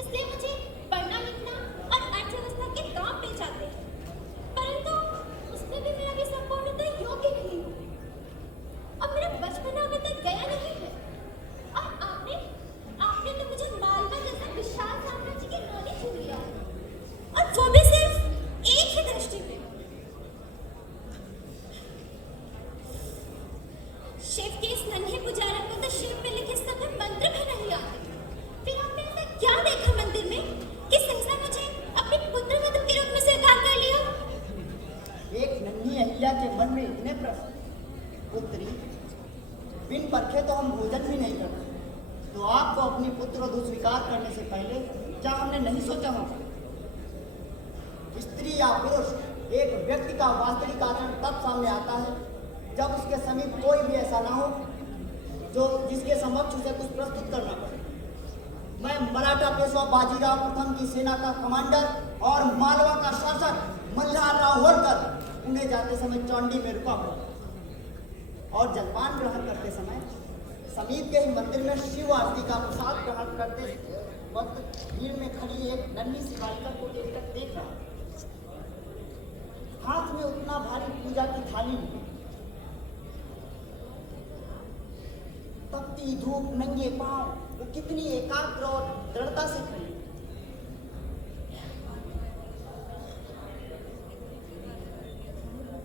इसलिए मुझे पढ़ना लिखना और अर्थव्यवस्था के काम पेश आते हैं, परंतु उसमें भी मैं अभी संपूर्णतः योग्य नहीं हूँ। अब मेरा बचपन अभी तक गया नहीं है और आपने तो मुझे मालवा जैसा विशाल साम्राज्य की नॉलेज दी है, और वो भी सिर्फ एक ही दृष्टि में। शिव के इस नन्हे पुजारन को तो शिव में लिखे सभी मंत्र भी नहीं आते। फिर आपने ऐसा क्या देखा मंदिर में कि सहसा मुझे अपने पुत्र वधु के रूप में स्वीकार कर लिया? एक नन्ही अहिल्या के मन में इतने प्रश्न। पुत्री, बिन परखे तो हम भोजन भी नहीं करते, तो आपको अपने पुत्र वधु स्वीकार करने से पहले क्या हमने नहीं सोचा होगा? स्त्री या पुरुष एक व्यक्ति का वास्तविक आचरण तब सामने आता है जब उसके समीप कोई भी ऐसा ना हो जिसके समक्ष उसे कुछ प्रस्तुत करना पड़े। मैं मराठा पेशवा बाजीराव प्रथम की सेना का कमांडर और मालवा का शासक मल्हार राव होलकर पुणे जाते समय चौंडी में रुका हुआ और जलपान ग्रहण करते समय समीप के ही मंदिर में शिव आरती का प्रसाद ग्रहण करते वक्त भीड़ में खड़ी एक नन्ही सी बालिका को एकटक देख रहा। हाथ में उतना भारी पूजा की थाली नहीं, तपती धूप, नंगे पांव, वो कितनी एकाग्र और दृढ़ता से खड़ी।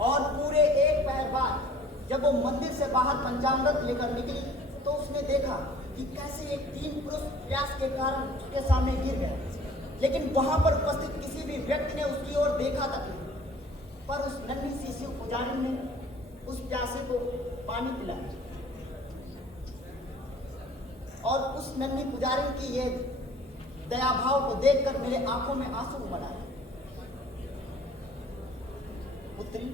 और पूरे एक पहर बाद जब वो मंदिर से बाहर पंचामृत लेकर निकली तो उसने देखा कि कैसे एक 3 पुरुष प्यास के कारण उसके सामने गिर गए, लेकिन वहां पर उपस्थित किसी भी व्यक्ति ने उसकी ओर देखा तक नहीं। पर उस नन्ही सी शिव पुजारी ने उस प्यासे को पानी पिलाया और उस नन्ही पुजारी की ये दया भाव को देखकर मेरे आंखों में आंसू उमड़ आए। पुत्री,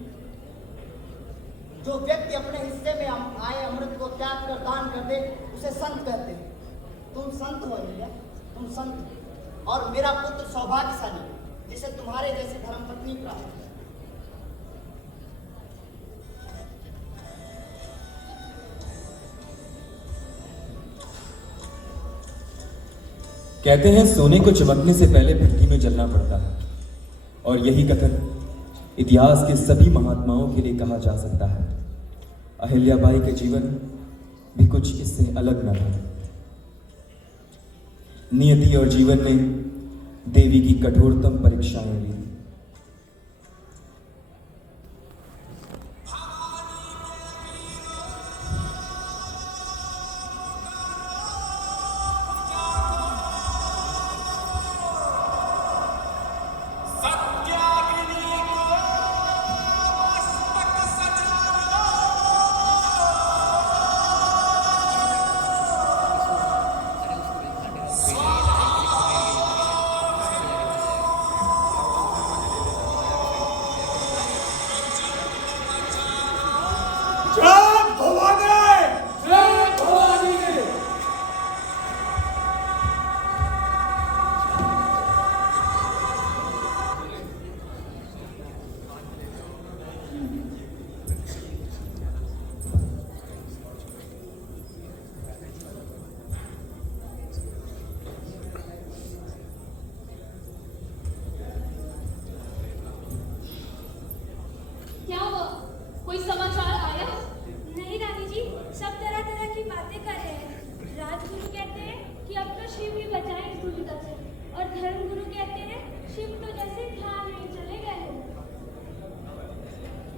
जो व्यक्ति अपने हिस्से में आए अमृत को त्याग कर दान कर दे उसे संत कहते हैं। तुम संत हो अहिल्या, तुम संत हो। और मेरा पुत्र सौभाग्यशाली जिसे तुम्हारे जैसी धर्मपत्नी प्राप्त। कहते हैं सोने को चमकने से पहले भट्टी में जलना पड़ता है, और यही कथन इतिहास के सभी महात्माओं के लिए कहा जा सकता है। अहिल्याबाई के जीवन भी कुछ इससे अलग न था। नियति और जीवन ने देवी की कठोरतम परीक्षाएं ली।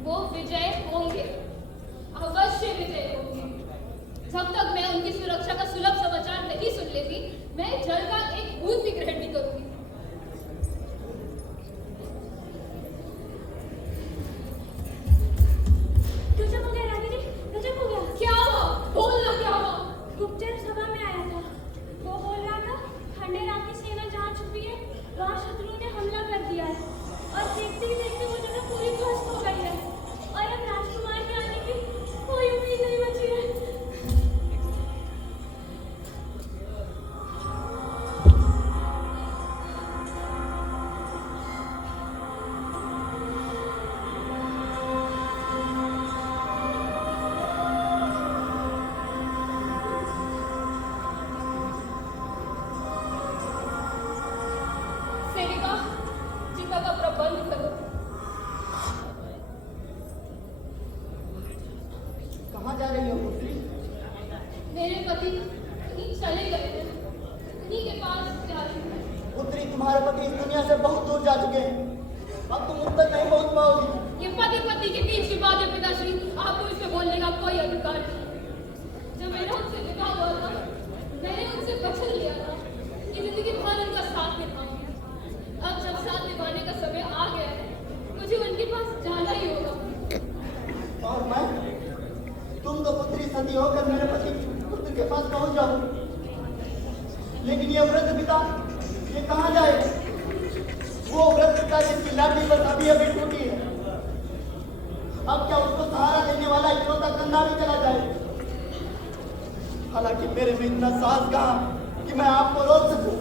वो विजय होंगे, अवश्य विजय होंगे। जब तक मैं उनकी सुरक्षा का सुलभ समाचार नहीं सुन लेती, मैं जल का एक बूंद भी ग्रहण नहीं करूंगी। गजब हो गया रानी जी, गजब हो गया। क्या हुआ? बोलना क्या हुआ? गुप्तचर सभा में आया था, वो बोल रहा था खंडेराव की सेना जहाँ छुपी है वहाँ शत्रुओं ने हमला कर दिया है और देखते ही देखते वो जगह पूरी ध्वस्त हो गई है और अब राजकुमार के आने की कोई उम्मीद नहीं बची है। तुम्हारे पति इस दुनिया से बहुत दूर जा चुके हैं। अब तुम उन तक नहीं पहुंच पाओगी। ये पति पत्नी के बीच की बात है पिताश्री, आपको इस पे बोलने का कोई अधिकार नहीं। जब मेरा उनसे विवाह हुआ था, मैंने उनसे वचन लिया था कि जिंदगी भर उनका साथ निभाऊंगी। अब जब साथ निभाने का समय आ गया है, मुझे उनके पास जाना ही होगा। और मैं, तुम तो पुत्री सती होकर मेरे पति पुत्र के पास पहुंच जाओ, लेकिन ये वृद्ध पिता ये कहाँ जाए? वो वृद्ध पिता जिसकी लाठी बस अभी टूटी है, अब क्या उसको सहारा देने वाला इकलौता कंधा भी चला जाए? हालांकि मेरे में इतना साहस कहाँ कि मैं आपको रोक सकूं,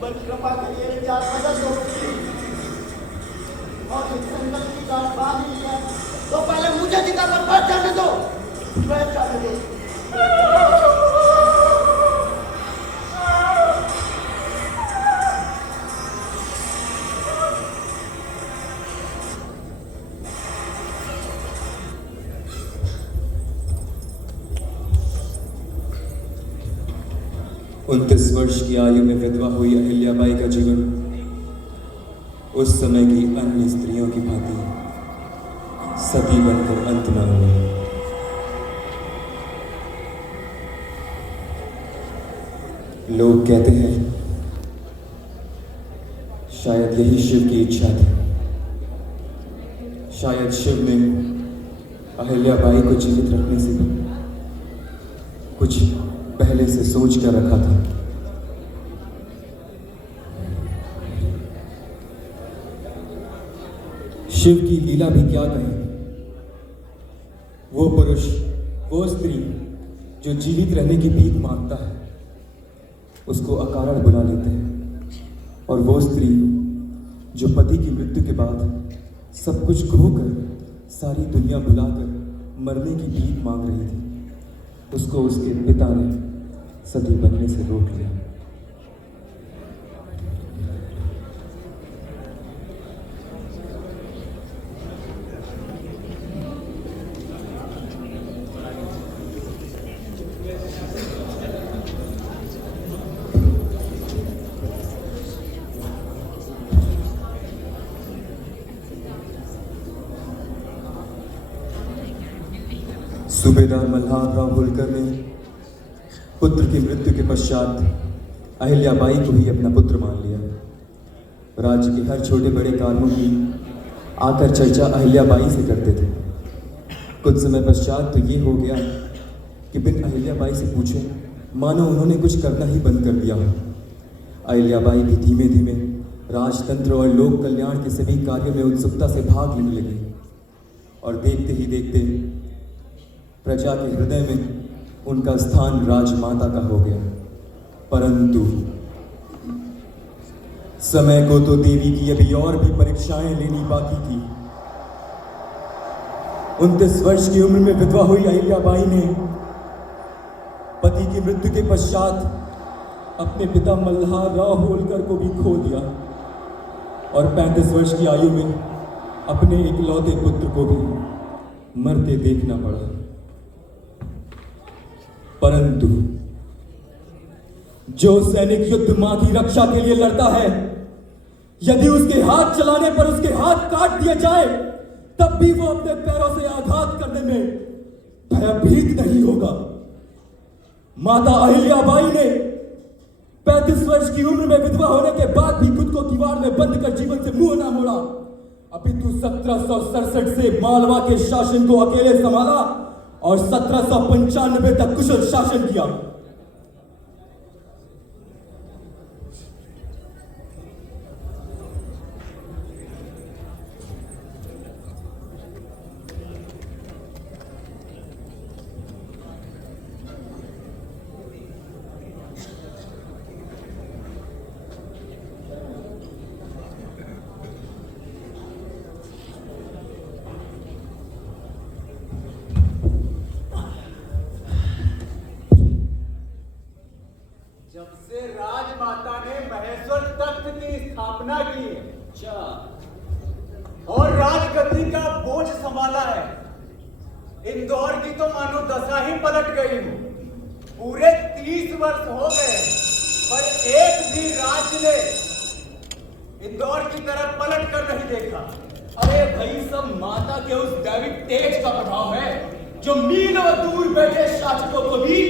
पर कृपा करिए विचार बदल दो और इस संकल्प की गांठ बांध ली है तो पहले मुझे चिता पर बैठ जाने दो, बैठ जाने दो। उनतीस वर्ष की आयु में विधवा हुई अहिल्याबाई का जीवन उस समय की अन्य स्त्रियों की भांति सती बनकर अंत न हुआ। लोग कहते हैं शायद यही शिव की इच्छा थी। शायद शिव ने अहिल्याबाई को जीवित रखने से कुछ पहले से सोच कर रखा था। शिव की लीला भी क्या कहें। वो पुरुष, वो स्त्री जो जीवित रहने की भीख मांगता है, उसको अकारण बुला लेते हैं, और वो स्त्री जो पति की मृत्यु के बाद सब कुछ खोकर सारी दुनिया भुलाकर मरने की भीख मांग रही थी, उसको उसके पिता ने सती बनने से रोक लिया। सूबेदार मल्हार राव होलकर ने पुत्र की मृत्यु के पश्चात अहिल्याबाई को ही अपना पुत्र मान लिया। राज्य के हर छोटे बड़े कामों की आकर चर्चा अहिल्याबाई से करते थे। कुछ समय पश्चात तो ये हो गया कि बिन अहिल्याबाई से पूछे मानो उन्होंने कुछ करना ही बंद कर दिया हो। अहिल्याबाई भी धीमे धीमे राजतंत्र और लोक कल्याण के सभी कार्यों में उत्सुकता से भाग लेने लगी, और देखते ही देखते प्रजा के हृदय में उनका स्थान राजमाता का हो गया। परंतु समय को तो देवी की अभी और भी परीक्षाएं लेनी बाकी थी। 29 वर्ष की उम्र में विधवा हुई अहिल्याबाई ने पति की मृत्यु के पश्चात अपने पिता मल्हार राव होलकर को भी खो दिया, और 35 वर्ष की आयु में अपने इकलौते पुत्र को भी मरते देखना पड़ा। परंतु जो सैनिक युद्ध मां की रक्षा के लिए लड़ता है, यदि उसके हाथ चलाने पर उसके हाथ काट दिए जाए, तब भी वो अपने पैरों से आघात करने में भयभीत नहीं होगा। माता अहिल्याबाई ने 35 वर्ष की उम्र में विधवा होने के बाद भी खुद को किवाड़ में बंद कर जीवन से मुंह ना मोड़ा, अपितु 1767 से मालवा के शासन को अकेले संभाला और 1795 तक कुशल शासन किया। जब से राजमाता ने महेश्वर तख्त की स्थापना की है, और राजगद्दी का बोझ संभाला है, इंदौर की तो मानो दशा ही पलट गई हो। पूरे 30 वर्ष हो गए, पर एक श्री राज ने इंदौर की तरफ पलट कर नहीं देखा। अरे भाई, सब माता के उस दैविक तेज का प्रभाव है जो मीलों दूर बैठे शासकों को भी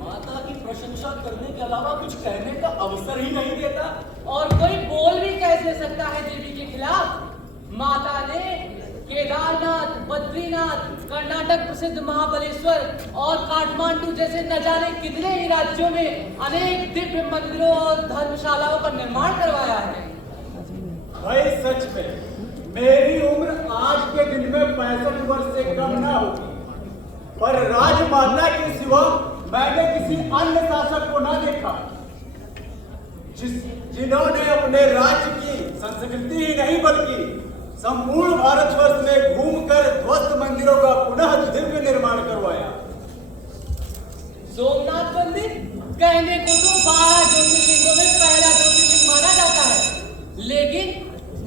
माता की प्रशंसा करने के अलावा कुछ कहने का अवसर ही नहीं देता। और कोई बोल भी कैसे सकता है देवी के खिलाफ? माता ने केदारनाथ, बद्रीनाथ, कर्नाटक प्रसिद्ध महाबलेश्वर और काठमांडू जैसे न जाने कितने ही राज्यों में अनेक दिव्य मंदिरों और धर्मशालाओं का निर्माण करवाया है। भाई सच में मेरी उम्र आज के दिन में 65 वर्ष से कम ना होगी, पर राजमाता के सिवा मैंने किसी अन्य शासक को ना देखा जिन्होंने अपने राज्य की संस्कृति ही नहीं बल्कि संपूर्ण भारतवर्ष में घूमकर ध्वस्त मंदिरों का पुनः दिव्य निर्माण करवाया। सोमनाथ मंदिर कहने को तो 12 ज्योतिर्लिंगों में पहला ज्योतिर्लिंग माना जाता है, लेकिन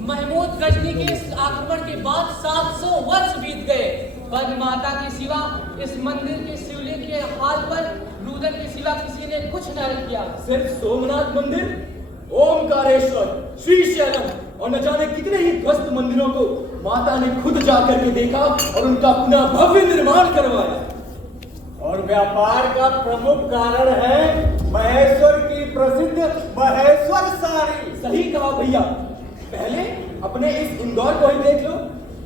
महमूद गजनी के इस आक्रमण के बाद 700 वर्ष बीत गए, पर माता के सिवा इस मंदिर के शिवलिंग के हाल पर रुदन के सिवा किसी ने कुछ न किया। सिर्फ सोमनाथ मंदिर, ओमकारेश्वर, श्रीशैलम और न जाने कितने ही ध्वस्त मंदिरों को माता ने खुद जाकर के देखा और उनका पुनः भव्य निर्माण करवाया। और व्यापार का प्रमुख कारण है महेश्वर की प्रसिद्ध महेश्वर साड़ी। सही कहा भैया। पहले अपने इस इंदौर को ही देख लो,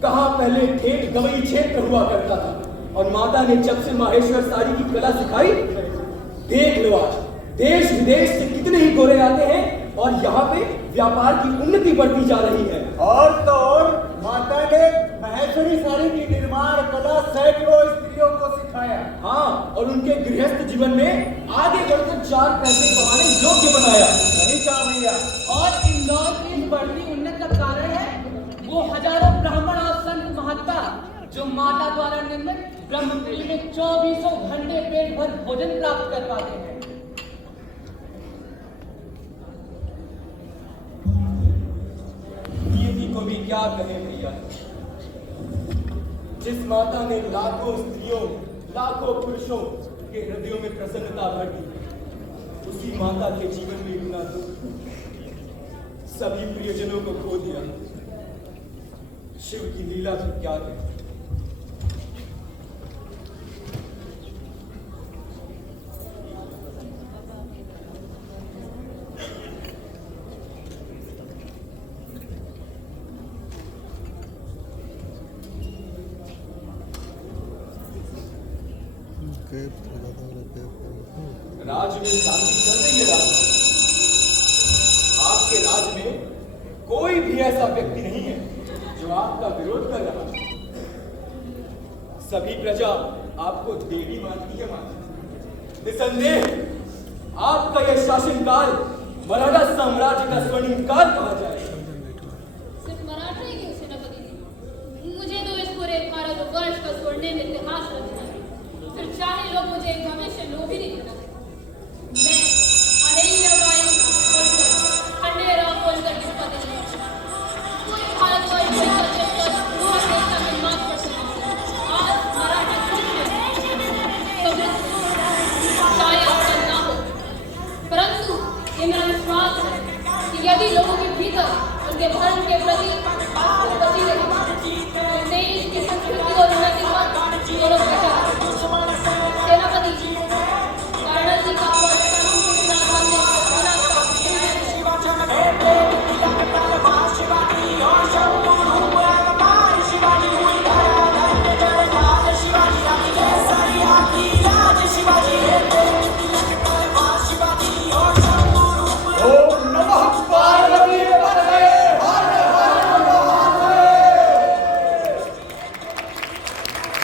कहाँ पहले ठेठ गवई क्षेत्र हुआ करता था और माता ने जब से माहेश्वर साड़ी की कला सिखाई, देख लो आज देश विदेश से कितने ही गोरे आते हैं और यहाँ पे व्यापार की उन्नति बढ़ती जा रही है। और तो और माता ने महेश्वरी साड़ी की निर्माण कला सैकड़ों स्त्रियों को सिखाया। हाँ, और उनके गृहस्थ जीवन में आगे बढ़कर 4 पैसे कमाने योग्य बनाया। नहीं कहा भैया। और इंदौर की इस बढ़ती उन्नति का कारण है वो हजारों ब्राह्मण और संत महात्मा जो माता द्वारा निर्मित ब्रह्मपुरी में 2400 घंटे पेट भर भोजन प्राप्त कर पाते हैं। को भी क्या कहे भैया, जिस माता ने लाखों स्त्रियों, लाखों पुरुषों के हृदयों में प्रसन्नता भर दी, उसी माता के जीवन में गुना सभी प्रियजनों को खो दिया। शिव की लीला भी क्या है। राज में शांति चल रही है। राज आपके राज में कोई भी ऐसा व्यक्ति नहीं है जो आपका विरोध कर रहा है। सभी प्रजा आपको देवी मानती है। निसंदेह आपका यह शासनकाल मराठा साम्राज्य का स्वर्णिम काल कहा जाए। सिर्फ मराठा ही क्यों सेनापति जी, मुझे तो इस पूरे भारतवर्ष का स्वर्णिम इतिहास रचना है। फिर चाहे लोग मुझे भविष्य लोग ही नहीं देना। मैं अहिल्याबाई होलकर, खंडेराव होलकर की पत्नी हूँ। पूरे भारतवर्ष में सत्तर पूरा देश का निर्माण कर सकती हूँ। आज मराठा खुश है, शायद ऐसा ना हो, परंतु ये मेरा विश्वास है कि यदि लोगों के भीतर उनके धर्म के प्रति आस्था बची रही